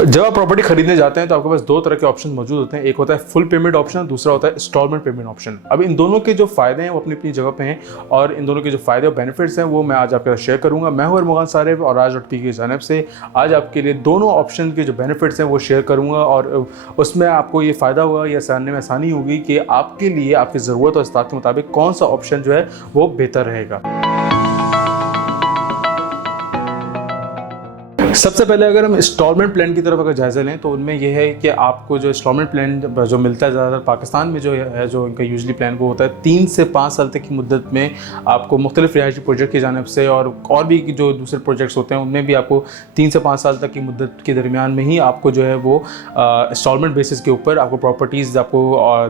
जब आप प्रॉपर्टी खरीदने जाते हैं तो आपके पास दो तरह के ऑप्शन मौजूद होते हैं। एक होता है फुल पेमेंट ऑप्शन, दूसरा होता है इंस्टॉलमेंट पेमेंट ऑप्शन। अब इन दोनों के जो फायदे हैं वो अपनी अपनी जगह पे हैं और इन दोनों के जो फायदे और बेनिफिट्स हैं वो मैं आज आपके साथ शेयर करूंगा। मैं हूं अरमुगान सारिब और Raj.P की जानिब से आज आपके लिए दोनों ऑप्शन के जो बेनिफिट्स हैं वो शेयर करूँगा और उसमें आपको ये फ़ायदा होगा या जानने में आसानी होगी कि आपके लिए आपकी ज़रूरत और इस्तात के मुताबिक कौन सा ऑप्शन जो है वो बेहतर रहेगा। सबसे पहले अगर हम इंस्टॉलमेंट प्लान की तरफ अगर जायज़ा लें तो उनमें यह है कि आपको जो इंस्टॉलमेंट प्लान जो मिलता है ज़्यादातर पाकिस्तान में जो है जो इनका यूजली प्लान वो होता है 3 से 5 साल तक की मुद्दत में आपको मुख्तलिफ रिहायशी प्रोजेक्ट की जानिब से और भी जो दूसरे प्रोजेक्ट्स होते हैं उनमें भी आपको 3 से 5 साल तक की मुद्दत के दरमियान में ही आपको जो है वो इंस्टॉलमेंट बेसिस के ऊपर आपको प्रॉपर्टीज़ आपको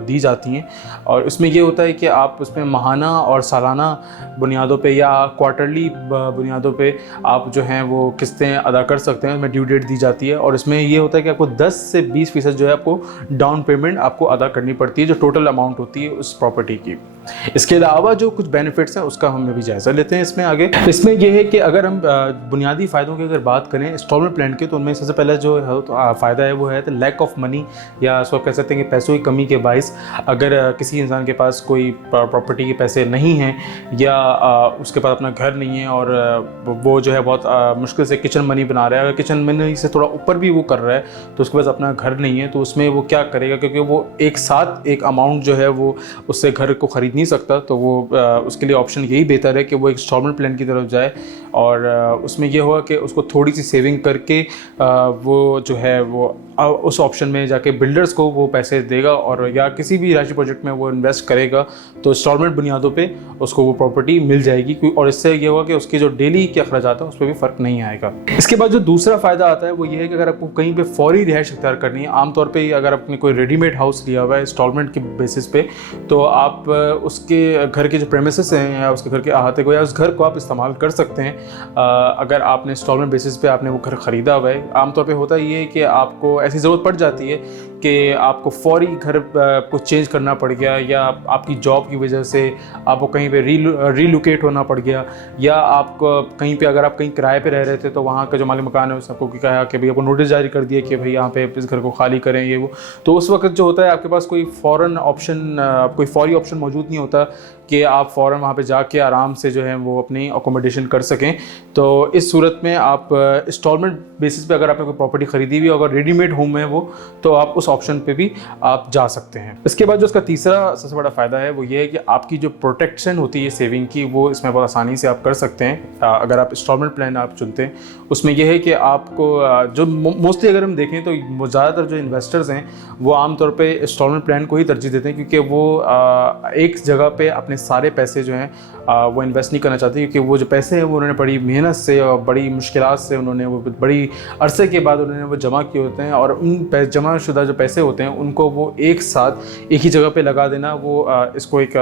दी जाती हैं। और उसमें ये होता है कि आप उसमें माहाना और सालाना बुनियादों पर या क्वार्टरली बुनियादों पर आप जो हैं वो किस्तें अदा कर सकते हैं। उसमें ड्यू डेट दी जाती है और इसमें ये होता है कि आपको 10 से 20% जो है आपको डाउन पेमेंट आपको अदा करनी पड़ती है जो टोटल अमाउंट होती है उस प्रॉपर्टी की। इसके अलावा जो कुछ बेनिफिट्स हैं उसका हम अभी जायज़ा लेते हैं इसमें आगे। इसमें यह है कि अगर हम बुनियादी फ़ायदों की अगर बात करें इंस्टॉलमेंट प्लान के तो उनमें सबसे पहले जो फ़ायदा है वो है तो लैक ऑफ मनी या उसको कह सकते हैं कि पैसों की कमी के बाइस अगर किसी इंसान के पास कोई प्रॉपर्टी के पैसे नहीं हैं या उसके पास अपना घर नहीं है और वो जो है बहुत मुश्किल से किचन मनी बना रहा है, अगर किचन मनी से थोड़ा ऊपर भी वो कर रहा है तो उसके पास अपना घर नहीं है तो उसमें वो क्या करेगा क्योंकि वो एक साथ एक अमाउंट जो है वो उससे घर को खरीद नहीं सकता। तो वो उसके लिए ऑप्शन यही बेहतर है कि वो एक इंस्टॉलमेंट प्लान की तरफ जाए और उसमें यह होगा कि उसको थोड़ी सी सेविंग करके वो जो है वो उस ऑप्शन में जाके बिल्डर्स को वो पैसे देगा और या किसी भी राशि प्रोजेक्ट में वो इन्वेस्ट करेगा तो इंस्टॉलमेंट बुनियादों पे उसको वो प्रॉपर्टी मिल जाएगी और इससे ये होगा कि उसके जो डेली के अखराजात हैं उस पर भी फ़र्क नहीं आएगा। इसके बाद जो दूसरा फ़ायदा आता है वो ये है कि अगर आपको कहीं पे फौरी रिहाइश इख्तियार करनी है, आमतौर पे अगर आपने कोई रेडीमेड हाउस लिया हुआ है इंस्टॉलमेंट के बेसिस पे तो आप उसके घर के जो प्रेमिसेस हैं या उसके घर के अहाते को या उस घर को आप इस्तेमाल कर सकते हैं। अगर आपने इंस्टॉलमेंट बेसिस पे आपने वो घर ख़रीदा हुआ है, आमतौर पे होता ये है कि आपको ऐसी ज़रूरत पड़ जाती है कि आपको फौरी घर को चेंज करना पड़ गया या आपकी जॉब की वजह से आपको कहीं पे रीलोकेट होना पड़ गया या आपको कहीं पे अगर आप कहीं किराए पे रह रहे थे तो वहाँ का जो मालिक मकान है उसने आपको कहा कि भाई आपको नोटिस जारी कर दिया कि भाई यहाँ पे इस घर को खाली करें ये वो। तो उस वक्त जो होता है आपके पास कोई फ़ौरन ऑप्शन कोई फौरी ऑप्शन मौजूद नहीं होता कि आप फ़ौरन वहाँ पे जाके आराम से जो है वो अपनी अकोमोडेशन कर सकें। तो इस सूरत में आप इंस्टॉलमेंट बेसिस पे अगर आपने कोई प्रॉपर्टी ख़रीदी हुई अगर रेडीमेड होम है वो तो आप उस ऑप्शन पे भी आप जा सकते हैं। इसके बाद जो उसका तीसरा सबसे बड़ा फ़ायदा है वो ये है कि आपकी जो प्रोटेक्शन होती है सेविंग की वो इसमें बहुत आसानी से आप कर सकते हैं। अगर आप इंस्टॉलमेंट प्लान आप चुनते हैं उसमें यह है कि आपको जो मोस्टली अगर हम देखें तो ज़्यादातर जो इन्वेस्टर्स हैं वो आमतौर पर इंस्टॉलमेंट प्लान को ही तरजीह देते हैं क्योंकि वो एक जगह पर अपने सारे पैसे जो हैं वो इन्वेस्ट नहीं करना चाहते क्योंकि वो जो पैसे हैं वो उन्होंने बड़ी मेहनत से और बड़ी मुश्किलात से उन्होंने वो बड़ी अरसे के बाद उन्होंने वो जमा किए होते हैं और उन जमा शुदा जो पैसे होते हैं उनको वो एक साथ एक ही जगह पे लगा देना वो इसको एक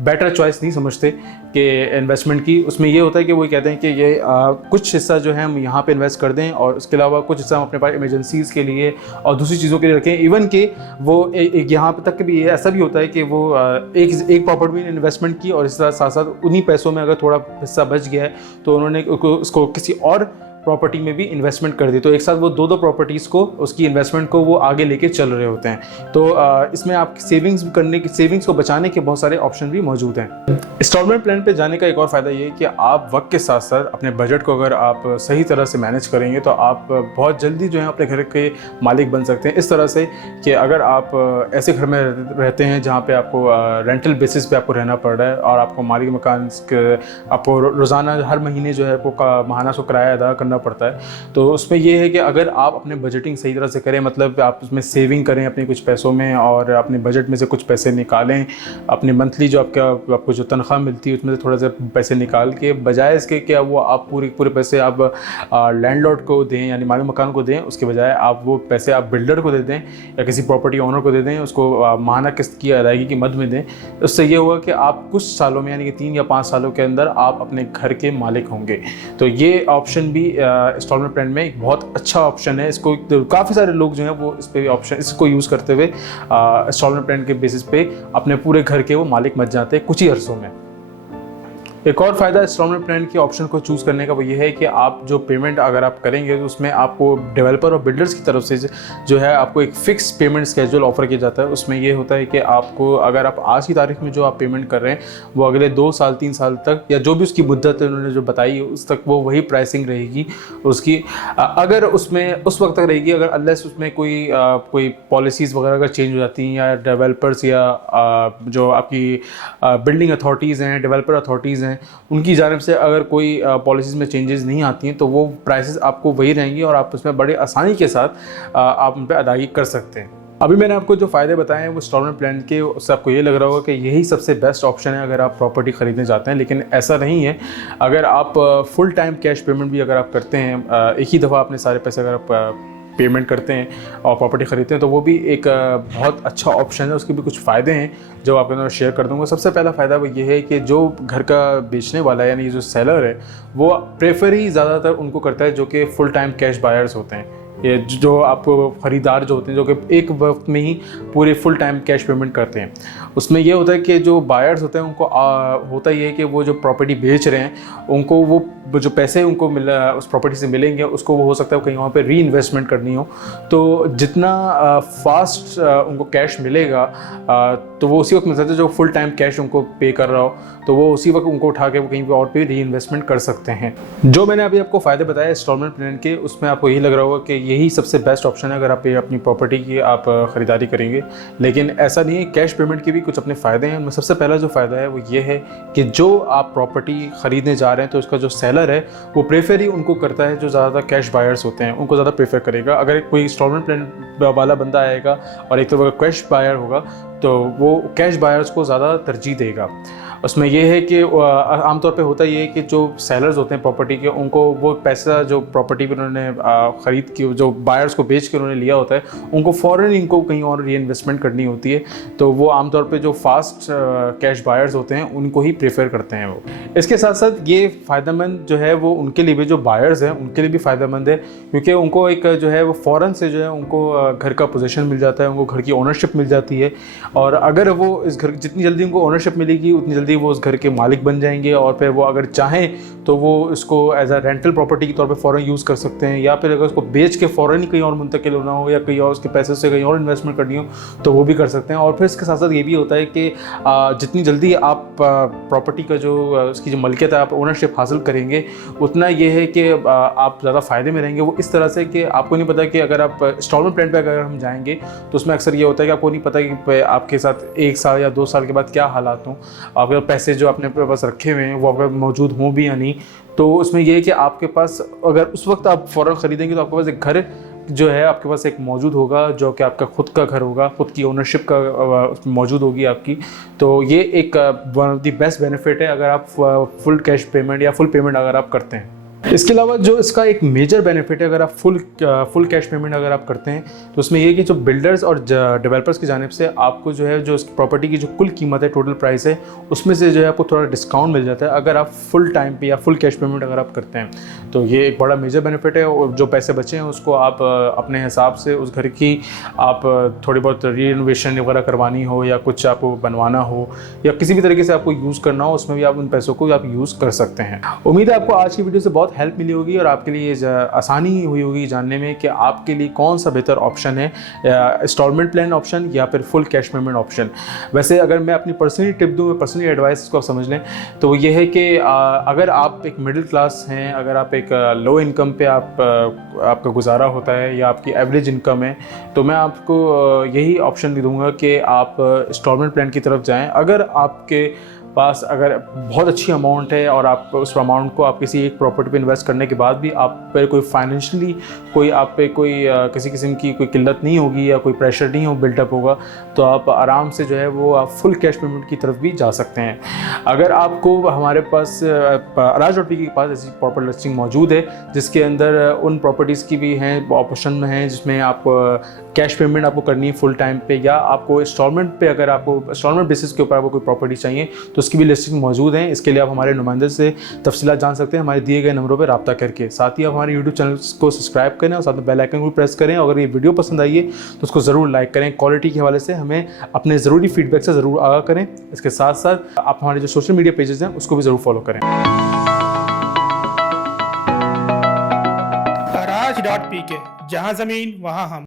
बेटर चॉइस नहीं समझते कि इन्वेस्टमेंट की। उसमें ये होता है कि वो कहते हैं कि ये कुछ हिस्सा जो है हम यहाँ पे इन्वेस्ट कर दें और उसके अलावा कुछ हिस्सा हम अपने पास इमरजेंसीज़ के लिए और दूसरी चीज़ों के लिए रखें। इवन कि वो यहाँ तक भी ऐसा भी होता है कि वो एक प्रॉपर्टी में इन्वेस्टमेंट की और इस तरह साथ साथ उन्हीं पैसों में अगर थोड़ा हिस्सा बच गया है तो उन्होंने उसको किसी और प्रॉपर्टी में भी इन्वेस्टमेंट कर दी तो एक साथ वो दो प्रॉपर्टीज़ को उसकी इन्वेस्टमेंट को वो आगे लेके चल रहे होते हैं। तो इसमें आप सेविंग्स को बचाने के बहुत सारे ऑप्शन भी मौजूद हैं। इंस्टॉलमेंट प्लान पे जाने का एक और फ़ायदा ये है कि आप वक्त के साथ साथ अपने बजट को अगर आप सही तरह से मैनेज करेंगे तो आप बहुत जल्दी जो है अपने घर के मालिक बन सकते हैं। इस तरह से कि अगर आप ऐसे घर में रहते हैं जहाँ पर आपको रेंटल बेसिस पे आपको रहना पड़ रहा है और आपको मालिक मकान आपको रोज़ाना हर महीने जो है वो माहाना को किराया अदा करना पड़ता है तो उसमें यह है कि अगर आप अपने बजटिंग सही तरह से करें मतलब आप उसमें सेविंग करें अपने कुछ पैसों में और अपने बजट में से कुछ पैसे निकालें, अपने मंथली जो आपको जो तनख्वाह मिलती है उसमें से थोड़ा सा पैसे निकाल के बजाय इसके क्या वो आप पूरे पैसे आप लैंडलॉर्ड को दें यानी मालिक मकान को दें, उसके बजाय आप वो पैसे आप बिल्डर को दे दें या किसी प्रॉपर्टी ओनर को दे दें, उसको माहाना किस्त की अदायगी की मद में दें। उससे ये होगा कि आप कुछ सालों में यानी कि 3 या 5 सालों के अंदर आप अपने घर के मालिक होंगे। तो ये ऑप्शन भी इंस्टॉलमेंट प्लान में एक बहुत अच्छा ऑप्शन है। इसको काफ़ी सारे लोग जो हैं वो इस पे ऑप्शन इसको यूज़ करते हुए इंस्टॉलमेंट प्लान के बेसिस पे अपने पूरे घर के वो मालिक बन जाते हैं कुछ ही अरसों में। एक और फ़ायदा इंस्टॉलमेंट प्लान के ऑप्शन को चूज़ करने का वो ये है कि आप जो पेमेंट अगर आप करेंगे तो उसमें आपको डेवलपर और बिल्डर्स की तरफ से जो है आपको एक फ़िक्स पेमेंट स्केड्यूल ऑफर किया जाता है। उसमें ये होता है कि आपको अगर आप आज की तारीख में जो आप पेमेंट कर रहे हैं वो अगले 2 साल 3 साल तक या जो भी उसकी मुद्दत है उन्होंने जो बताई है उस तक वो वही प्राइसिंग रहेगी उसकी। अगर उसमें उस वक्त तक रहेगी अगर अनलेस उसमें कोई पॉलिसीज़ वगैरह अगर चेंज हो जाती हैं या डेवलपर्स या जो आपकी बिल्डिंग अथॉरिटीज़ हैं, डेवलपर अथॉरिटीज़ हैं, उनकी जानिब से अगर कोई पॉलिसीज़ में चेंजेस नहीं आती हैं तो वो प्राइसेस आपको वही रहेंगी और आप उसमें बड़े आसानी के साथ आप उन पर अदायगी कर सकते हैं। अभी मैंने आपको जो फ़ायदे बताए हैं वो इंस्टॉलमेंट प्लान के, उससे आपको ये लग रहा होगा कि यही सबसे बेस्ट ऑप्शन है अगर आप प्रॉपर्टी ख़रीदने जाते हैं, लेकिन ऐसा नहीं है। अगर आप फुल टाइम कैश पेमेंट भी अगर आप करते हैं, एक ही दफ़ा अपने सारे पैसे अगर आप पेमेंट करते हैं और प्रॉपर्टी ख़रीदते हैं तो वो भी एक बहुत अच्छा ऑप्शन है। उसके भी कुछ फ़ायदे हैं जो आपके साथ शेयर कर दूंगा। सबसे पहला फ़ायदा वो ये है कि जो घर का बेचने वाला है यानी जो सेलर है वो प्रेफर ही ज़्यादातर उनको करता है जो कि फुल टाइम कैश बायर्स होते हैं, ये जो आपको ख़रीदार जो होते हैं जो कि एक वक्त में ही पूरे फुल टाइम कैश पेमेंट करते हैं। उसमें ये होता है कि जो बायर्स होते हैं उनको होता ये है कि वो जो प्रॉपर्टी बेच रहे हैं उनको वो जो पैसे उनको उस प्रॉपर्टी से मिलेंगे उसको वो हो सकता है कहीं वहाँ पे री इन्वेस्टमेंट करनी हो, तो जितना फास्ट उनको कैश मिलेगा तो वो उसी वक्त मिल सकता है जो फुल टाइम कैश उनको पे कर रहा हो, तो वो उसी वक्त उनको उठा के वो कहीं पे और पे री इन्वेस्टमेंट कर सकते हैं। जो मैंने अभी आपको फ़ायदे बताए इंस्टॉलमेंट प्लान के, उसमें आपको यही लग रहा होगा कि यही सबसे बेस्ट ऑप्शन है अगर आप अपनी प्रॉपर्टी की आप ख़रीदारी करेंगे, लेकिन ऐसा नहीं है। कैश पेमेंट के भी कुछ अपने फ़ायदे हैं। उनमें सबसे पहला जो फ़ायदा है वो ये है कि जो आप प्रॉपर्टी ख़रीदने जा रहे हैं तो उसका जो सेलर है वो प्रेफर ही उनको करता है, जो ज़्यादातर कैश बायर्स होते हैं उनको ज़्यादा प्रेफर करेगा। अगर कोई इंस्टॉलमेंट प्लान वाला बंदा आएगा और एक तरफ कैश बायर होगा तो वो कैश बायर्स को ज़्यादा तरजीह देगा। उसमें यह है कि आमतौर पे होता ये है कि जो सेलर्स होते हैं प्रॉपर्टी के उनको वो पैसा जो प्रॉपर्टी पे उन्होंने ख़रीद के जो बायर्स को बेच के उन्होंने लिया होता है उनको फ़ौरन इनको कहीं और री इन्वेस्टमेंट करनी होती है, तो वो आमतौर पे जो फास्ट कैश बायर्स होते हैं उनको ही प्रेफर करते हैं वो। इसके साथ साथ ये फ़ायदेमंद जो है वो उनके लिए भी, जो बायर्स हैं उनके लिए भी फ़ायदेमंद है, क्योंकि उनको एक जो है वो फ़ौरन से जो है उनको घर का पोजीशन मिल जाता है, उनको घर की ओनरशिप मिल जाती है, और अगर वो इस घर जितनी जल्दी उनको ओनरशिप मिलेगी उतनी जल्दी वो उस घर के मालिक बन जाएंगे, और फिर वो अगर चाहें तो वो इसको एज अ रेंटल प्रॉपर्टी के तौर पे फ़ौरन यूज़ कर सकते हैं, या फिर अगर उसको बेच के फ़ौरन ही कहीं और मुंतकिल होना हो या कहीं और उसके पैसे से कहीं और इन्वेस्टमेंट करनी हो तो वो भी कर सकते हैं। और फिर इसके साथ साथ ये भी होता है कि जितनी जल्दी आप प्रॉपर्टी का जो उसकी जो मलकियत है आप ओनरशिप हासिल करेंगे उतना ये है कि आप ज़्यादा फ़ायदे में रहेंगे। वो इस तरह से कि आपको नहीं पता कि अगर आप इंस्टॉलमेंट प्लान पे अगर हम जाएंगे तो उसमें अक्सर ये होता है कि आपको नहीं पता कि आपके साथ 1 साल या 2 साल के बाद क्या हालात हों, आपके पैसे जो अपने पास रखे हुए हैं वो अगर मौजूद हों भी या नहीं। तो उसमें यह है कि आपके पास अगर उस वक्त आप फ़ौरन ख़रीदेंगे तो आपके पास एक घर जो है आपके पास एक मौजूद होगा जो कि आपका खुद का घर होगा, खुद की ओनरशिप का मौजूद होगी आपकी। तो ये एक one of the best benefit है अगर आप फुल कैश पेमेंट या फुल पेमेंट अगर आप करते हैं। इसके अलावा जो इसका एक मेजर बेनिफिट है अगर आप फुल कैश पेमेंट अगर आप करते हैं तो उसमें ये है कि जो बिल्डर्स और डेवलपर्स की जानिब से आपको जो है जो प्रॉपर्टी की जो कुल कीमत है, टोटल प्राइस है, उसमें से जो है आपको थोड़ा डिस्काउंट मिल जाता है अगर आप फुल टाइम पे या फुल कैश पेमेंट अगर आप करते हैं। तो ये एक बड़ा मेजर बेनिफिट है, और जो पैसे बचे हैं उसको आप अपने हिसाब से उस घर की आप थोड़ी बहुत रीइनोवेशन वगैरह करवानी हो या कुछ आपको बनवाना हो या किसी भी तरीके से आपको यूज़ करना हो, उसमें भी आप उन पैसों को आप यूज़ कर सकते हैं। उम्मीद है आपको आज की वीडियो से बहुत हेल्प मिली होगी और आपके लिए आसानी हुई होगी जानने में कि आपके लिए कौन सा बेहतर ऑप्शन है, इंस्टॉलमेंट प्लान ऑप्शन या फिर फुल कैश पेमेंट ऑप्शन। वैसे अगर मैं अपनी पर्सनली टिप दूँ, पर्सनली एडवाइस को आप समझ लें तो वो ये है कि अगर आप एक मिडिल क्लास हैं, अगर आप एक लो इनकम पे आपका गुजारा होता है या आपकी एवरेज इनकम है, तो मैं आपको यही ऑप्शन भी दूंगा कि आप इंस्टॉलमेंट प्लान की तरफ जाएं। अगर आपके पास अगर बहुत अच्छी अमाउंट है और आप उस अमाउंट को आप किसी एक प्रॉपर्टी पे इन्वेस्ट करने के बाद भी आप पर कोई फाइनेंशियली कोई आप पे कोई किसी किस्म की कोई किल्लत नहीं होगी या कोई प्रेशर नहीं हो बिल्डअप होगा, तो आप आराम से जो है वो आप फुल कैश पेमेंट की तरफ भी जा सकते हैं। अगर आपको हमारे पास राज.पी के पास ऐसी प्रॉपर्टी लिस्टिंग मौजूद है जिसके अंदर उन प्रॉपर्टीज़ की भी हैं ऑप्शन में हैं जिसमें आप कैश पेमेंट आपको करनी है फुल टाइम पे, या आपको इंस्टॉलमेंट पे अगर आपको इंस्टॉलमेंट बेसिस के ऊपर आपको कोई प्रॉपर्टी चाहिए तो उसकी भी लिस्टिंग मौजूद है। इसके लिए आप हमारे नुमाइंदे से तफसीलात जान सकते हैं हमारे दिए गए नंबरों पर रब्ता करके। साथ ही आप हमारे यूट्यूब चैनल को सब्सक्राइब करें और साथ में बेल आइकन को प्रेस करें। अगर ये वीडियो पसंद आई है तो उसको ज़रूर लाइक करें। क्वालिटी के हवाले से हमें अपने ज़रूरी फीडबैक से ज़रूर आगाह करें। इसके साथ साथ आप हमारे जो सोशल मीडिया पेजेस हैं उसको भी ज़रूर फॉलो करें। Raj.pk, जहाँ ज़मीन वहाँ हम।